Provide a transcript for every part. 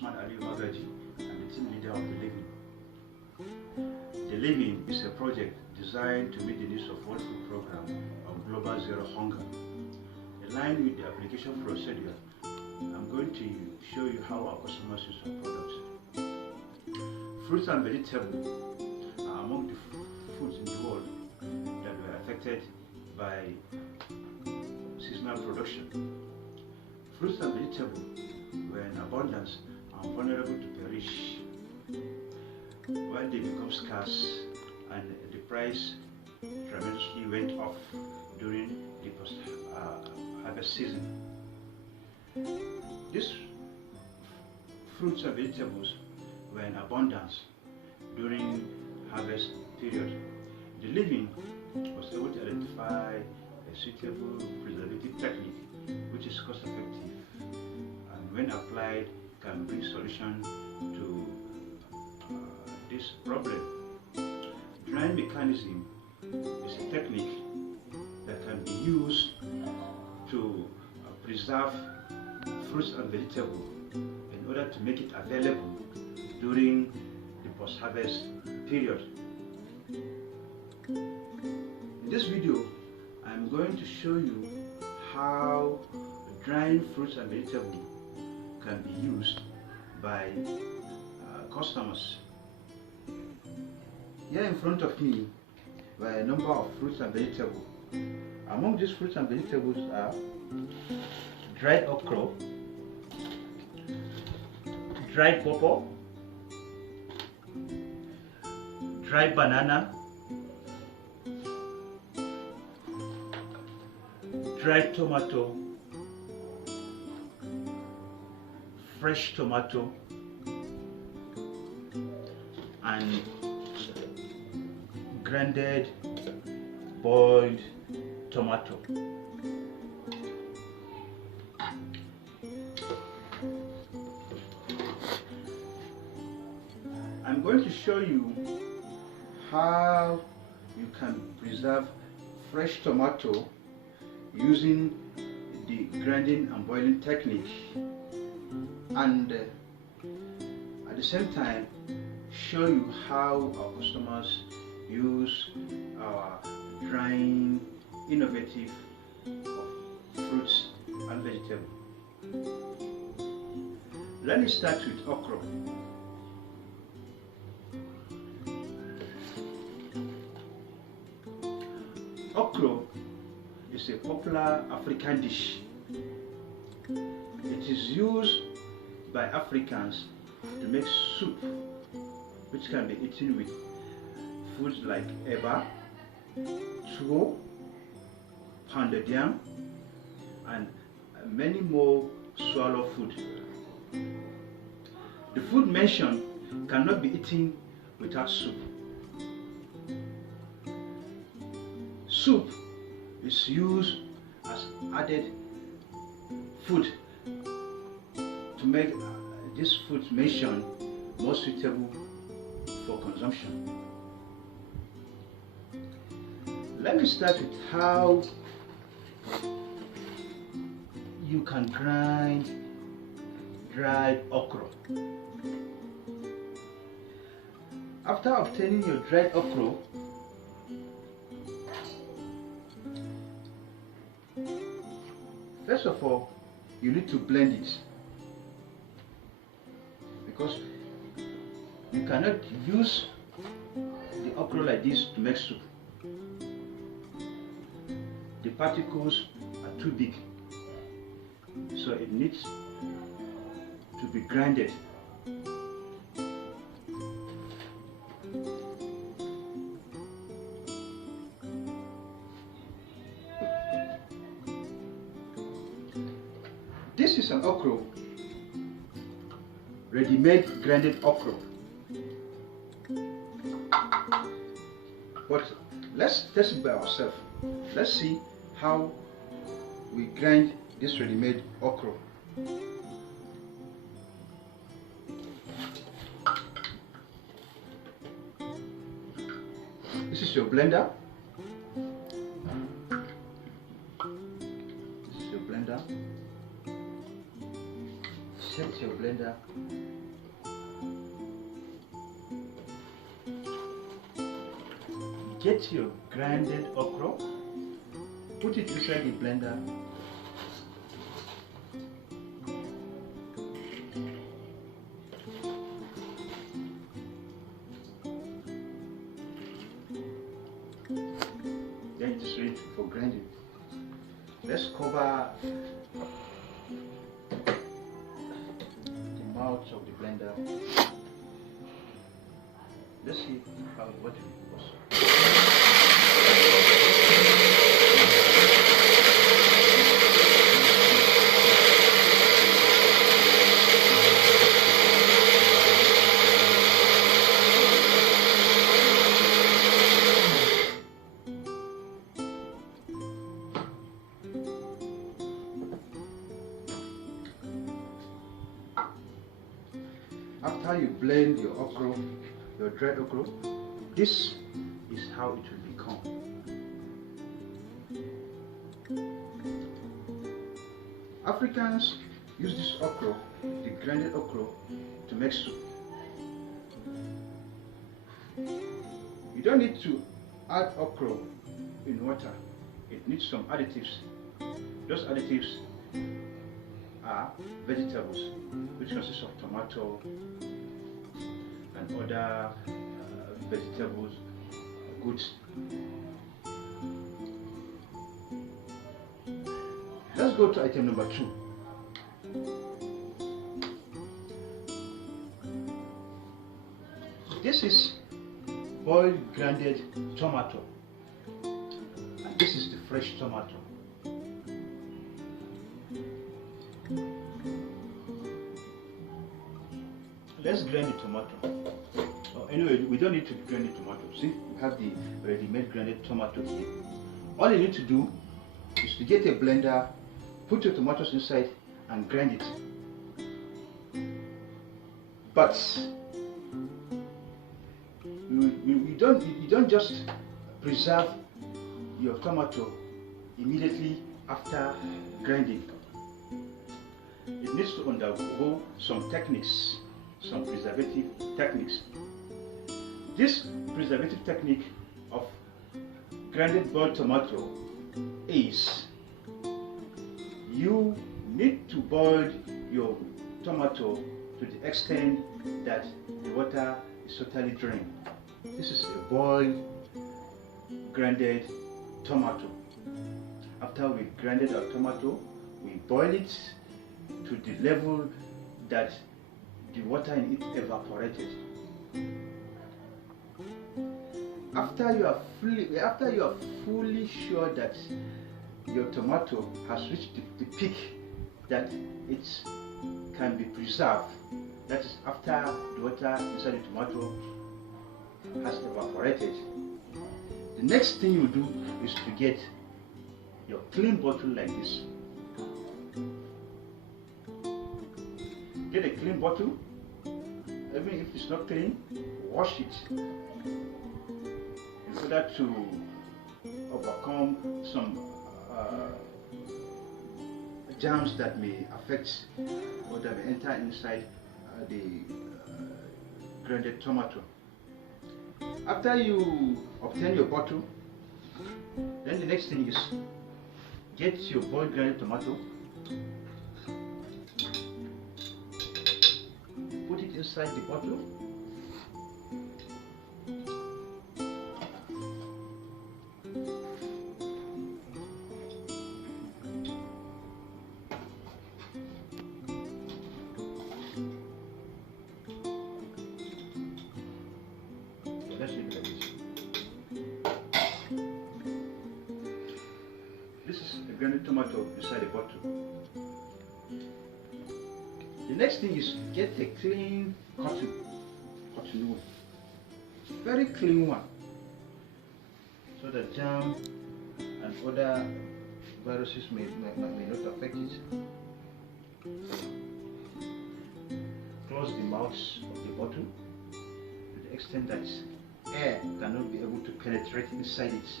Usman Ali Magaji. I'm the team leader of The Living. The Living is a project designed to meet the needs of World Food Programme of Global Zero Hunger. In line with the application procedure, I'm going to show you how our customers use our products. Fruits and vegetables are among the foods in the world that were affected by seasonal production. Fruits and vegetables were in abundance and vulnerable to perish while they become scarce, and the price tremendously went up during the post-harvest season. These fruits and vegetables were in abundance during harvest period. The Living was able to identify a suitable preservative technique which is cost effective and when applied can bring solution to this problem. Drying mechanism is a technique that can be used to preserve fruits and vegetables in order to make it available during the post-harvest period. In this video, I'm going to show you how drying fruits and vegetables can be used by customers. Here in front of me are a number of fruits and vegetables. Among these fruits and vegetables are dried okra, dried pawpaw, dried banana, dried tomato, fresh tomato, and grounded boiled tomato. I'm going to show you how you can preserve fresh tomato using the grinding and boiling technique, and at the same time show you how our customers use our drying innovative fruits and vegetables. Let me start with okra. Okra is a popular African dish. It is used by Africans to make soup, which can be eaten with foods like eba, tuwo, pounded yam, and many more swallow food. The food mentioned cannot be eaten without soup. Soup is used as added food to make this food mentioned more suitable for consumption. Let me start with how you can grind dried okra. After obtaining your dried okra, first of all, you need to blend it, because you cannot use the okra like this to make soup. The particles are too big, so it needs to be grinded. This is an okra, ready-made grinded okra. But let's test it by ourselves. Let's see how we grind this ready-made okra. This is your blender. This is your blender. Set your blender blender. Get your grinded okra, put it inside the blender. Then it is ready for grinding. Let's cover the mouth of the blender. Let's see what it was. After you blend your okra, your dried okra, this is how it will become. Africans use this okra, the grinded okra, to make soup. You don't need to add okra in water. It needs some additives. Those additives are vegetables, which consist of tomato and other vegetables, goods. Let's go to item number 2. This is boiled grounded tomato, and this is the fresh tomato. Let's grind the tomato. Anyway, we don't need to grind the tomato. See, we have the ready-made grinded tomato here. All you need to do is to get a blender, put your tomatoes inside, and grind it. But you don't just preserve your tomato immediately after grinding. It needs to undergo some techniques, some preservative techniques. This preservative technique of grinded boiled tomato is you need to boil your tomato to the extent that the water is totally drained. This is a boiled grinded tomato. After we grinded our tomato, we boil it to the level that the water in it evaporated. After you are fully sure that your tomato has reached the peak that it can be preserved, that is after the water inside the tomato has evaporated, the next thing you do is to get your clean bottle like this. Get a clean bottle. Even if it's not clean, wash it in order to overcome some germs that may affect or that may enter inside the grinded tomato. After you obtain your bottle, then the next thing is get your boiled grinded tomato, put it inside the bottle, let's leave it like this. This is a grinded tomato inside a bottle. The next thing is get a clean cotton wool, very clean one, so that germ and other viruses may not affect it. Close the mouths of the bottle to the extent that air cannot be able to penetrate inside it.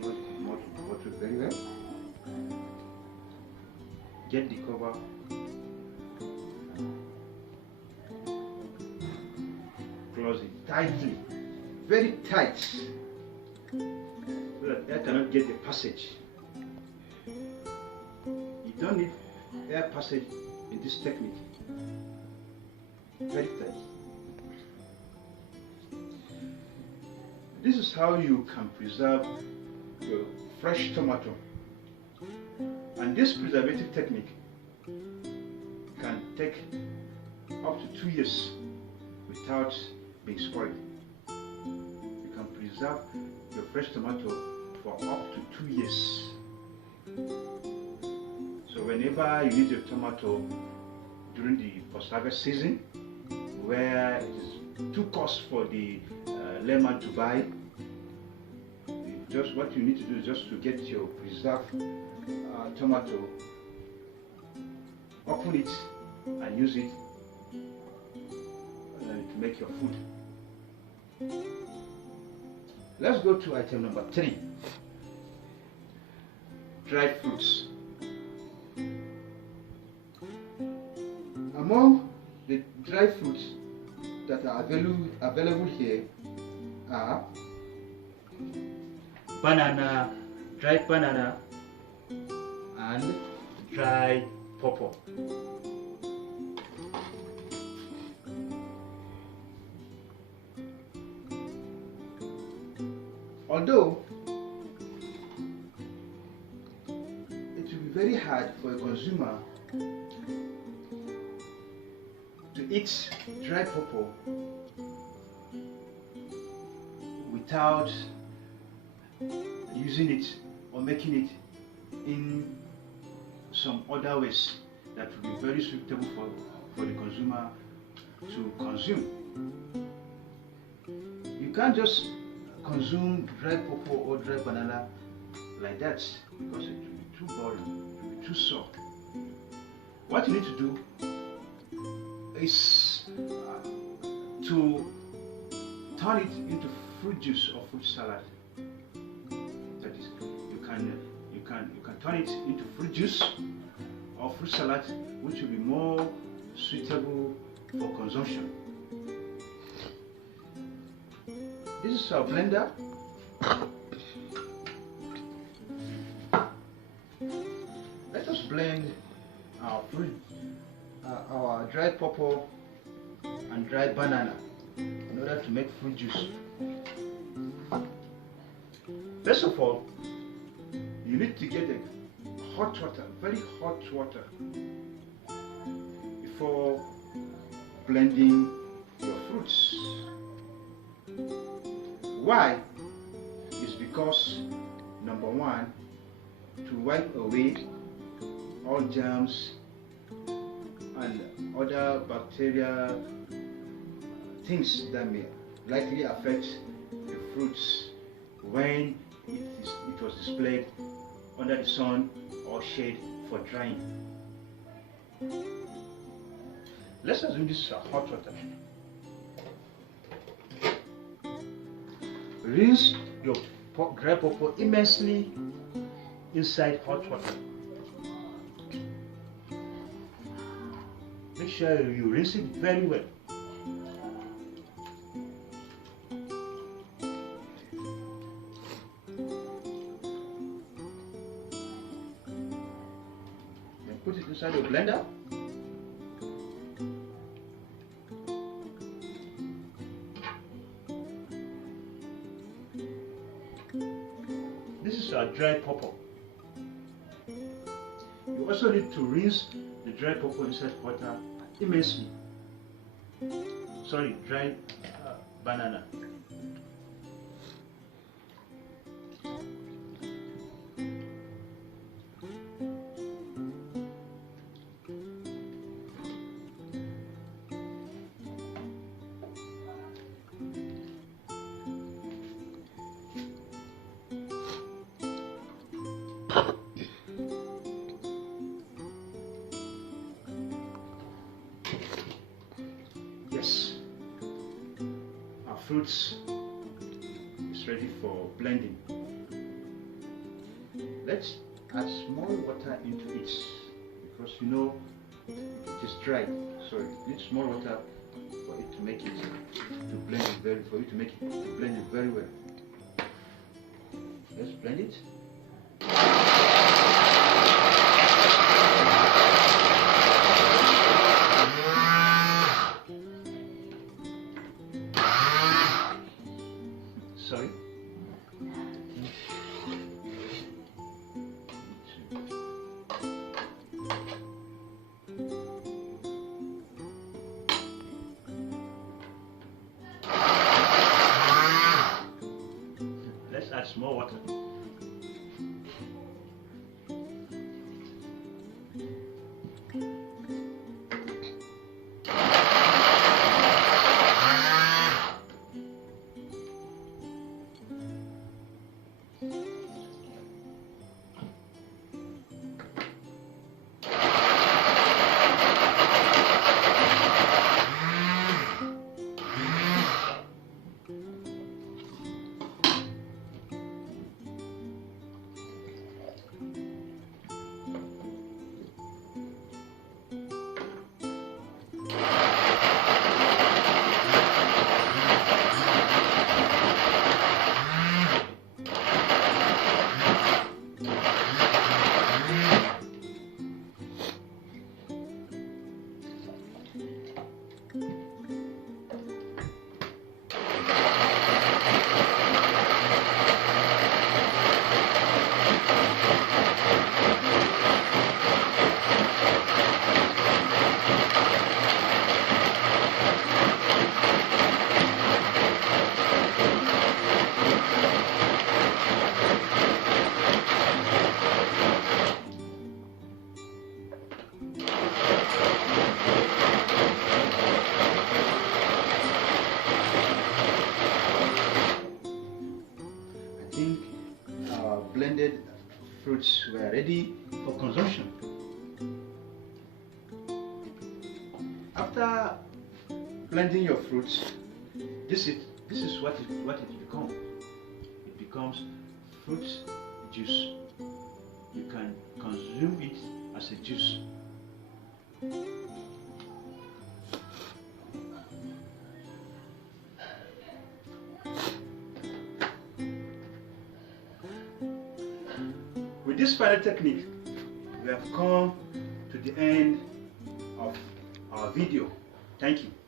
Close the mouth of the bottle very well. get the cover, close it tightly, very tight, so that air cannot get the passage. You don't need air passage in this technique. Very tight. This is how you can preserve your fresh tomato. And this preservative technique can take up to 2 years without being spoiled. You can preserve your fresh tomato for up to 2 years. So whenever you need your tomato during the post-harvest season, where it is too cost for the layman to buy, just what you need to do is just to get your preserved tomato, open it and use it to make your food. Let's go to item number 3, dried fruits. Among the dried fruits that are available here are banana, dried banana, and dried pawpaw. Although it will be very hard for a consumer to eat dried pawpaw without using it or making it in some other ways that will be very suitable for the consumer to consume. You can't just consume dried pawpaw or dried banana like that, because it will be too boring, it will be too soft. What you need to do is to turn it into fruit juice or fruit salad. That is, you can turn it into fruit juice or fruit salad, which will be more suitable for consumption. This is our blender. Let us blend our fruit, our dried pawpaw and dried banana in order to make fruit juice. First of all, you need to get a hot water, very hot water, before blending your fruits. Why? Is because, number one, to wipe away all germs and other bacteria, things that may likely affect the fruits when it was displayed under the sun or shade for drying. Let's assume this is a hot water. Rinse your dry pawpaw immensely inside hot water. Make sure you rinse it very well. Then put it inside your blender. This is our dried pawpaw. You also need to rinse the dried pawpaw inside water immensely. Sorry, dried banana. Yes, our fruits is ready for blending. Let's add small water into it, because you know it is dry, so it needs more water for it to make it to blend it very well. Let's blend it. Sorry. Let's add small water. Blended fruits were ready for consumption. After blending your fruits, this is what it becomes. It becomes fruit juice. You can consume it as a juice. With this final technique, we have come to the end of our video. Thank you.